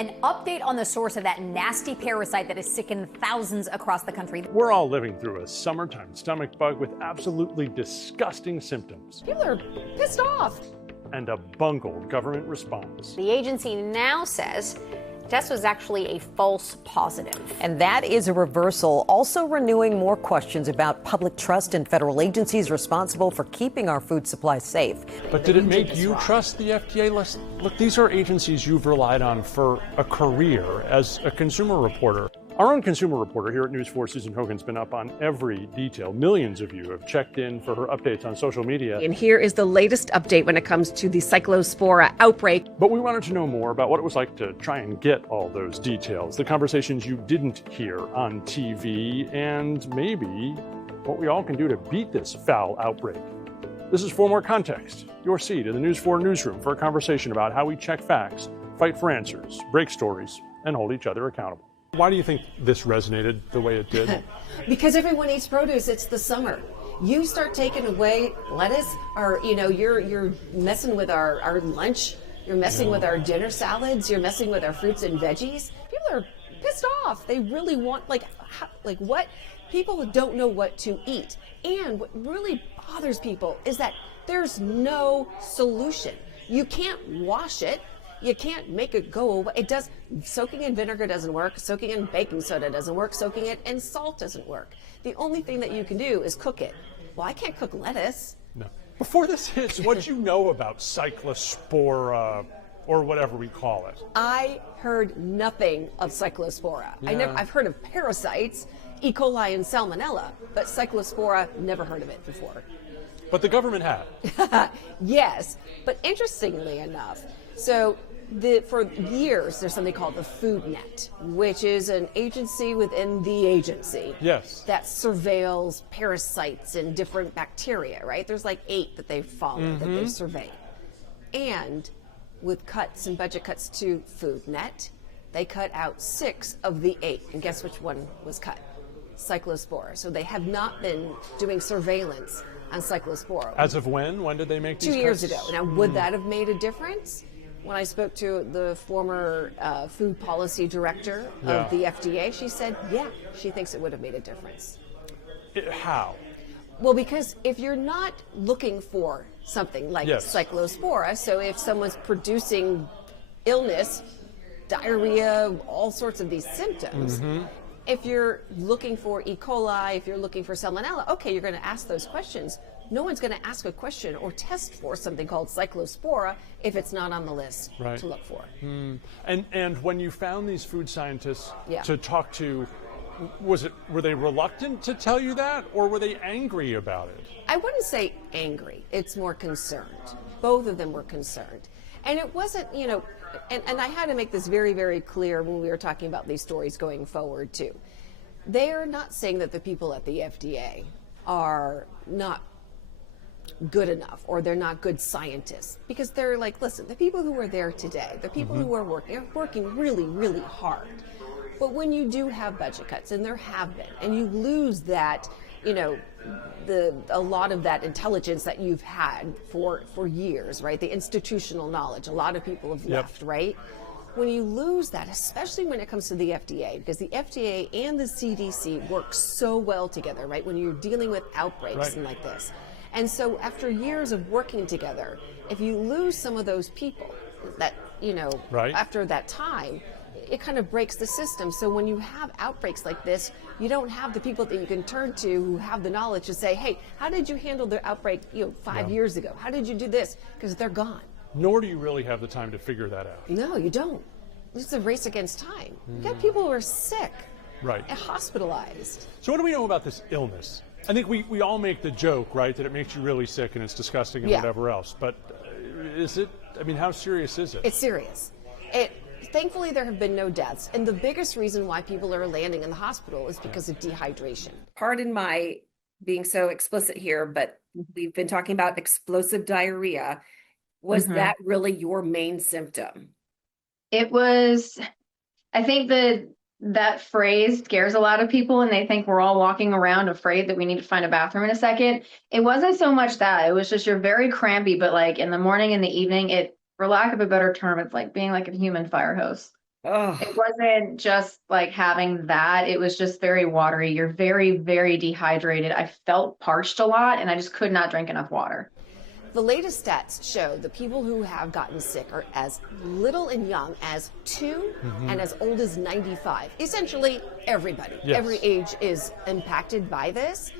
An update on the source of that nasty parasite that has sickened thousands across the country. We're all living through a summertime stomach bug with absolutely disgusting symptoms. People are pissed off. And a bungled government response. The agency now says the test was actually a false positive. And that is a reversal, also renewing more questions about public trust in federal agencies responsible for keeping our food supply safe. But did it make you trust the FDA less? Look, these are agencies you've relied on for a career as a consumer reporter. Our own consumer reporter here at News 4, Susan Hogan, has been up on every detail. Millions of you have checked in for her updates on social media. And here is the latest update when it comes to the Cyclospora outbreak. But we wanted to know more about what it was like to try and get all those details, the conversations you didn't hear on TV, and maybe what we all can do to beat this foul outbreak. This is For More Context, your seat in the News 4 newsroom for a conversation about how we check facts, fight for answers, break stories, and hold each other accountable. Why do you think this resonated the way it did? Because everyone eats produce. It's the summer. You start taking away lettuce, or you're messing with our lunch. You're messing with our dinner salads. You're messing with our fruits and veggies. People are pissed off. They really want like what? People don't know what to eat. And what really bothers people is that there's no solution. You can't wash it. You can't make it go away. Soaking in vinegar doesn't work. Soaking in baking soda doesn't work. Soaking it in salt doesn't work. The only thing that you can do is cook it. Well, I can't cook lettuce. No. Before this hits, what do you know about Cyclospora, or whatever we call it? I heard nothing of Cyclospora. Yeah. I've heard of parasites, E. coli and Salmonella, but Cyclospora, never heard of it before. But the government had. Yes, but interestingly enough, for years, there's something called the Food Net, which is an agency within the agency. Yes. That surveils parasites and different bacteria, right? There's like 8 that they follow, that they survey. And with cuts and budget cuts to Food Net, they cut out 6 of the 8. And guess which one was cut? Cyclospora. So they have not been doing surveillance on Cyclospora. As of when? When did they make these 2 years cuts? ago. Now, would that have made a difference? When I spoke to the former food policy director of the FDA, she said, yeah, she thinks it would have made a difference. How? Well, because if you're not looking for something like Cyclospora, so if someone's producing illness, diarrhea, all sorts of these symptoms, if you're looking for E. coli, if you're looking for Salmonella, okay, you're going to ask those questions. No one's going to ask a question or test for something called Cyclospora if it's not on the list to look for. And when you found these food scientists Yeah. to talk to, were they reluctant to tell you that, or were they angry about it? I wouldn't say angry. It's more concerned. Both of them were concerned. And it wasn't, and I had to make this very, very clear when we were talking about these stories going forward, too. They are not saying that the people at the FDA are not good enough or they're not good scientists, because they're like, listen, the people who are there today, the people who are working really, really hard. But when you do have budget cuts, and there have been, and you lose that, a lot of that intelligence that you've had for years, right? The institutional knowledge, a lot of people have left, right? When you lose that, especially when it comes to the FDA, because the FDA and the CDC work so well together, right? When you're dealing with outbreaks and like this. And so after years of working together, if you lose some of those people that, after that time, it kind of breaks the system. So when you have outbreaks like this, you don't have the people that you can turn to who have the knowledge to say, hey, how did you handle the outbreak 5 years ago? How did you do this? Because they're gone. Nor do you really have the time to figure that out. No, you don't. It's a race against time. You got people who are sick, and hospitalized. So what do we know about this illness? I think we all make the joke, right, that it makes you really sick and it's disgusting and whatever else. But is it, how serious is it? It's serious. Thankfully, there have been no deaths. And the biggest reason why people are landing in the hospital is because of dehydration. Pardon my being so explicit here, but we've been talking about explosive diarrhea. Was that really your main symptom? It was, I think that phrase scares a lot of people, and they think we're all walking around afraid that we need to find a bathroom in a second. It wasn't so much that. It was just you're very crampy, but like in the morning and the evening, for lack of a better term, it's like being like a human fire hose. It wasn't just like having that. It was just very watery. You're very, very dehydrated. I felt parched a lot and I just could not drink enough water. The latest stats show the people who have gotten sick are as little and young as 2 and as old as 95. Essentially, everybody, every age is impacted by this.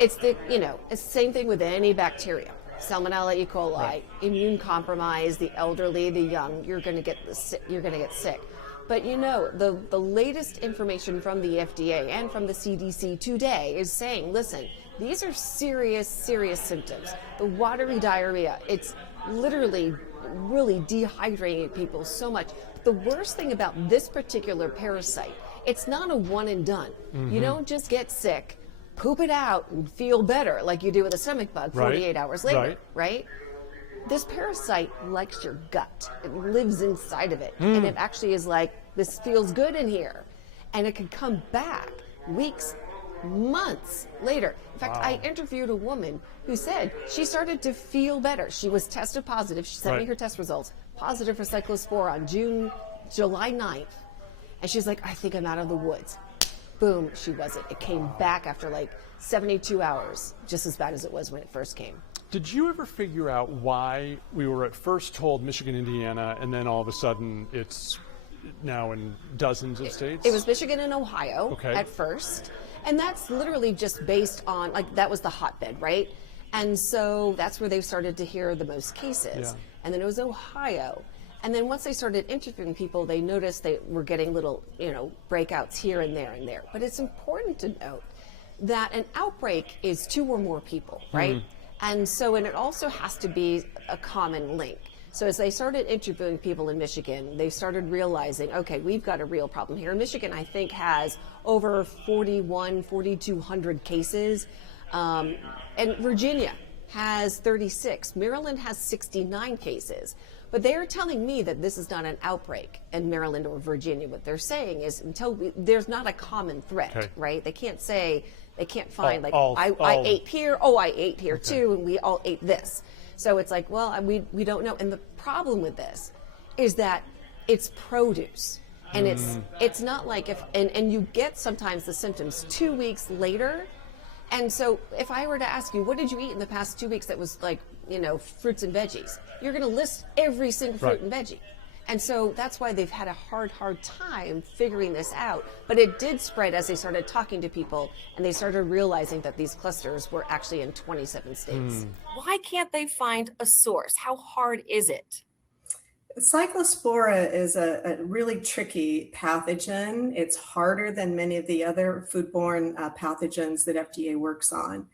It's the same thing with any bacteria. Salmonella, E. coli, immune compromised, the elderly, the young, you're going to get sick. But the latest information from the FDA and from the CDC today is saying, listen, these are serious, serious symptoms. The watery diarrhea, it's literally really dehydrating people so much. The worst thing about this particular parasite, it's not a one and done. You don't just get sick, poop it out, and feel better like you do with a stomach bug 48 hours later, right? This parasite likes your gut. It lives inside of it. And it actually is like, this feels good in here. And it can come back weeks, months later. In fact, I interviewed a woman who said she started to feel better. She was tested positive. She sent me her test results, positive for Cyclospora on July 9th. And she's like, I think I'm out of the woods. Boom, she wasn't. It came back after like 72 hours, just as bad as it was when it first came. Did you ever figure out why we were at first told Michigan, Indiana, and then all of a sudden it's now in dozens of states? It was Michigan and Ohio at first. And that's literally just based on, like, that was the hotbed, right? And so that's where they started to hear the most cases. And then it was Ohio. And then once they started interviewing people, they noticed they were getting little, breakouts here and there and there. But it's important to note that an outbreak is 2 or more people, right? And so, and it also has to be a common link. So as they started interviewing people in Michigan, they started realizing, okay, we've got a real problem here. Michigan, I think, has over 4,200 cases. And Virginia has 36. Maryland has 69 cases. But they're telling me that this is not an outbreak in Maryland or Virginia. What they're saying is there's not a common threat, right? They can't find I ate here, I ate here too, and we all ate this. So it's like, well, we don't know. And the problem with this is that it's produce. And it's not like and you get sometimes the symptoms 2 weeks later. And so if I were to ask you, what did you eat in the past 2 weeks that was like, fruits and veggies, you're going to list every single fruit and veggie. And so that's why they've had a hard time figuring this out. But it did spread as they started talking to people and they started realizing that these clusters were actually in 27 states. Why can't they find a source? How hard is it? Cyclospora is a really tricky pathogen. It's harder than many of the other foodborne pathogens that FDA works on.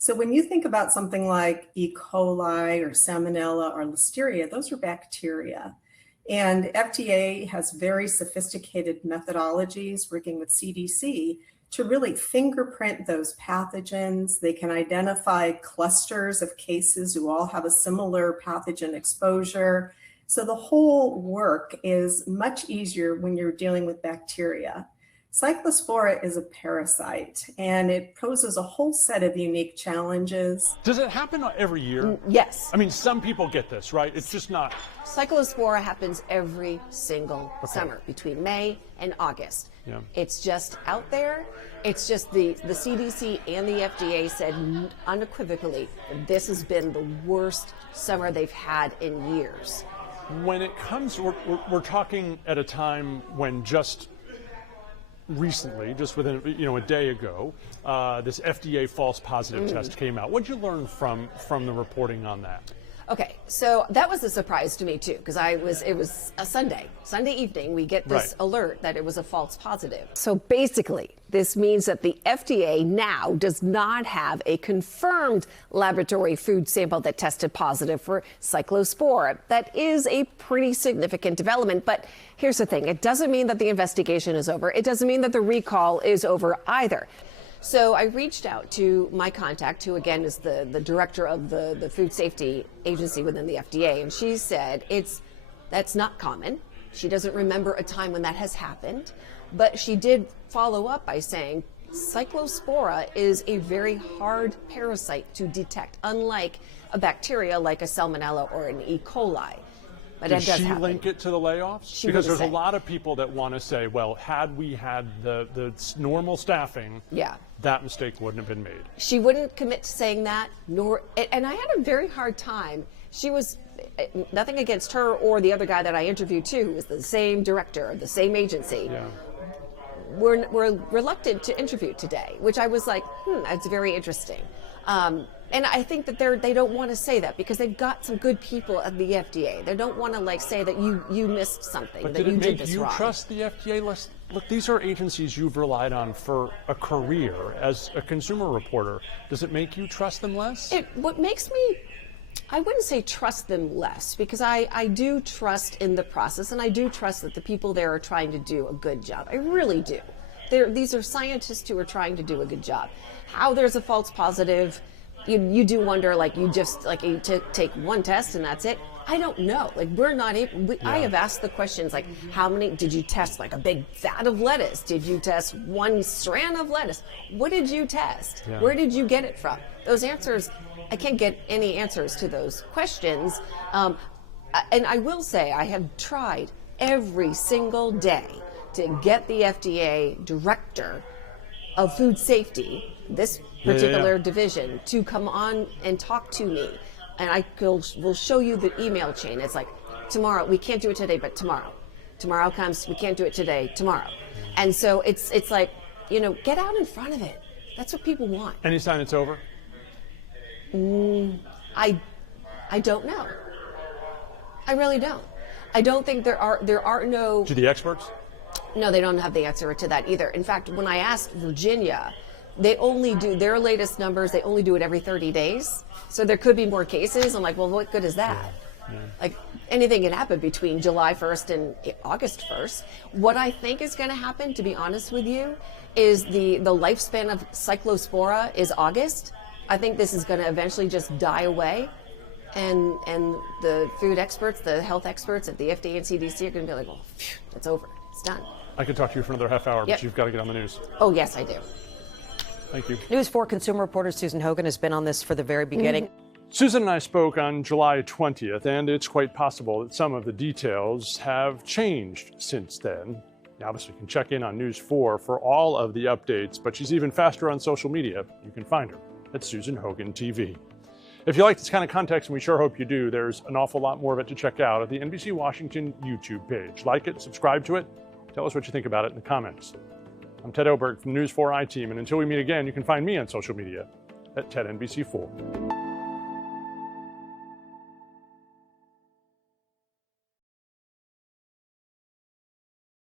So when you think about something like E. coli or Salmonella or Listeria, those are bacteria. And FDA has very sophisticated methodologies working with CDC to really fingerprint those pathogens. They can identify clusters of cases who all have a similar pathogen exposure. So the whole work is much easier when you're dealing with bacteria. Cyclospora is a parasite, and it poses a whole set of unique challenges. Does it happen every year? Yes. I mean, some people get this, right? It's just not. Cyclospora happens every single summer between May and August. It's just out there. It's just the CDC and the FDA said unequivocally this has been the worst summer they've had in years. When it comes, we're talking at a time when just recently, just within a day ago, this FDA false positive test came out. What did you learn from the reporting on that? Okay, so that was a surprise to me too, because it was a Sunday evening, we get this alert that it was a false positive. So basically, this means that the FDA now does not have a confirmed laboratory food sample that tested positive for Cyclospora. That is a pretty significant development, but here's the thing. It doesn't mean that the investigation is over. It doesn't mean that the recall is over either. So I reached out to my contact, who again is the director of the food safety agency within the FDA, and she said that's not common. She doesn't remember a time when that has happened, but she did follow up by saying Cyclospora is a very hard parasite to detect, unlike a bacteria like a Salmonella or an E. coli. But Did that does she happen. link it to the layoffs? She Because wouldn't there's a say. lot of people that want to say, well, had we had the normal staffing, Yeah. that mistake wouldn't have been made. She wouldn't commit to saying that, and I had a very hard time. She was, nothing against her or the other guy that I interviewed too, who was the same director, the same agency. Yeah. We're reluctant to interview today, which I was like, that's very interesting. And I think that they don't want to say that because they've got some good people at the FDA. They don't want to like say that you missed something, But that did you it did make this you wrong. trust the FDA less? Look, these are agencies you've relied on for a career as a consumer reporter. Does it make you trust them less? What makes me, I wouldn't say trust them less, because I do trust in the process, and I do trust that the people there are trying to do a good job. I really do. These are scientists who are trying to do a good job. How there's a false positive, you do wonder, like you just like you take one test and that's it. I don't know. Like we're not able. I have asked the questions like, how many did you test? Like a big vat of lettuce? Did you test one strand of lettuce? What did you test? Yeah. Where did you get it from? Those answers, I can't get any answers to those questions. And I will say, I have tried every single day to get the FDA director of food safety, this particular division, to come on and talk to me. And I will show you the email chain. It's like, tomorrow, we can't do it today, but tomorrow. Tomorrow comes, we can't do it today, tomorrow. And so it's like, get out in front of it. That's what people want. Any sign it's over? I don't know. I really don't. I don't think there are no. To the experts? No, they don't have the answer to that either. In fact, when I asked Virginia, they only do their latest numbers. They only do it every 30 days. So there could be more cases. I'm like, well, what good is that? Yeah. Like anything can happen between July 1st and August 1st. What I think is going to happen, to be honest with you, is the lifespan of Cyclospora is August. I think this is going to eventually just die away. And the food experts, the health experts at the FDA and CDC are going to be like, well, phew, it's over. It's done. I could talk to you for another half hour, Yep. but you've got to get on the news. Oh, yes, I do. Thank you. News 4 consumer reporter Susan Hogan has been on this for the very beginning. Susan and I spoke on July 20th, and it's quite possible that some of the details have changed since then. You obviously can check in on News 4 for all of the updates, but she's even faster on social media. You can find her at Susan Hogan TV. If you like this kind of context, and we sure hope you do, there's an awful lot more of it to check out at the NBC Washington YouTube page. Like it, subscribe to it, tell us what you think about it in the comments. I'm Ted Oberg from News 4 I-Team, and until we meet again, you can find me on social media at TedNBC4.